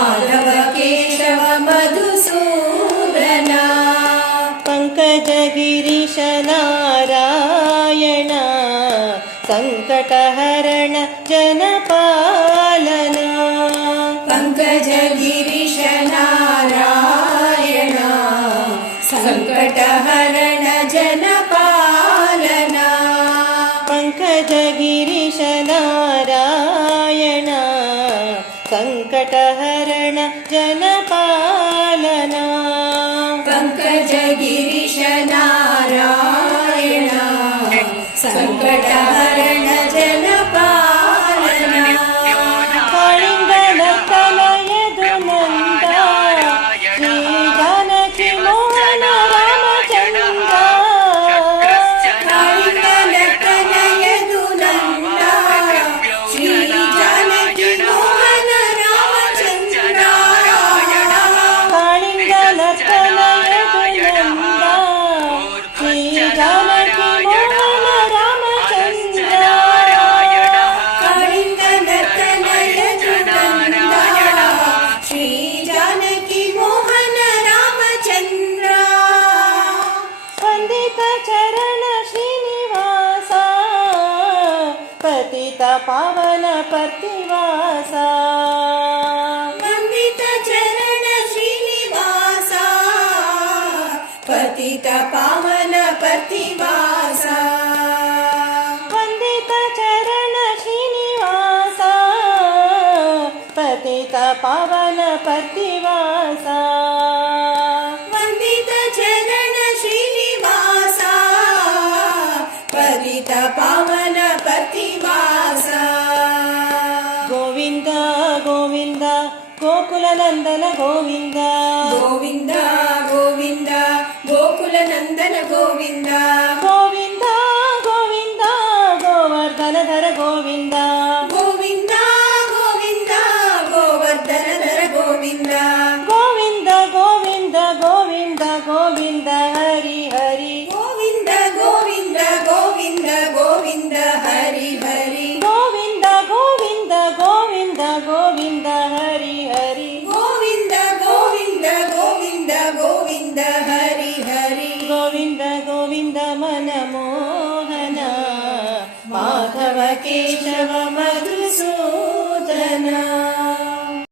ಮಾಧವ ಕೇಶವ ಮಧುಸೂದನ ಪಂಕಜ ಗಿರೀಶ ನಾರಾಯಣ ಸಂಕಟಹರಣ ಜನಪಾಲನ ಪಂಕಜ ಗಿರೀಶ ನಾರಾಯಣ ಸಂಕಟಹರಣ ಜನಪಾಲನ ಪಂಕಜ ಗಿರೀಶ ನಾರಾಯಣ ಸಂಕಟಹರಣ ಜನಪಾಲನ ಪಂಕಜ ಗಿರೀಶ ನಾರಾಯಣ ಸಂಕಟಹರಣ ಜನಪಾಲನ ಕಾಳಿಂಗನ ತನಯದು ನಂದ ಶ್ರೀ ಜಾನಕಿ ಮೋಹನ ರಾಮಚಂದ್ರ ಕಾಳಿಂಗನ ತನಯದು ನಂದ ಶ್ರೀ ಜಾನಕಿ ಮೋಹನ ರಾಮಚಂದ್ರ ಕಾಳಿಂಗನ ತನಯದು ನಂದ ಶ್ರೀ ಜಾನಕಿ ಮೋಹನ ರಾಮಚಂದ್ರ ಕಾಳಿಂಗನ ತನಯದು ನಂದ ಶ್ರೀ ಜಾನಕಿ ಮೋಹನ ರಾಮಚಂದ್ರ ವಂದಿತ ಚರಣ ಶ್ರೀನಿವಾಸ ಪತಿತ ಪಾವನ ಪರ್ತಿವಾಸ ವಂದಿತ ಚರಣ ಶ್ರೀನಿವಾಸ ಪತಿತ ಪಾವನ ಪತಿವಾಸ ವಂದಿತ ಚರಣ ಶ್ರೀನಿವಾಸ ಪತಿತ ಪಾವನ ಪರ್ತಿವಾಸ ವಂದಿತ ಚರಣ ಶ್ರೀನಿವಾಸ ಪತಿತ ಪಾವನ ಪತಿವಾಸ ಗೋವಿಂದ ಗೋವಿಂದ ಗೋಕುಲನಂದನ ಗೋವಿಂದ ಗೋವಿಂದ ಗೋವಿಂದ ಗೋಕುಲ ನಂದನ ಗೋವಿಂದ ಗೋವಿಂದ ಗೋವಿಂದ ಗೋವರ್ಧನಧರ ಗೋವಿಂದ ಗೋವಿಂದ ಗೋವಿಂದ ಗೋವರ್ಧನಧರ ಗೋವಿಂದ ಗೋವಿಂದ ಗೋವಿಂದ ಗೋವಿಂದ ಗೋವಿಂದ ಹರಿ ಹರಿ ಗೋವಿಂದ ಗೋವಿಂದ ಗೋವಿಂದ ಗೋವಿಂದ ಹರಿ ಹರಿ ಗೋವಿಂದ ಗೋವಿಂದ ಗೋವಿಂದ ಗೋವಿಂದ ಹರಿ ಹರಿ ಗೋವಿಂದ ಗೋವಿಂದ ಗೋವಿಂದ ಗೋವಿಂದ ಹರಿ ಹರಿ ಗೋವಿಂದ ಗೋವಿಂದ ಮನಮೋಹನ ಮಾಧವ ಕೇಶವ ಮಧು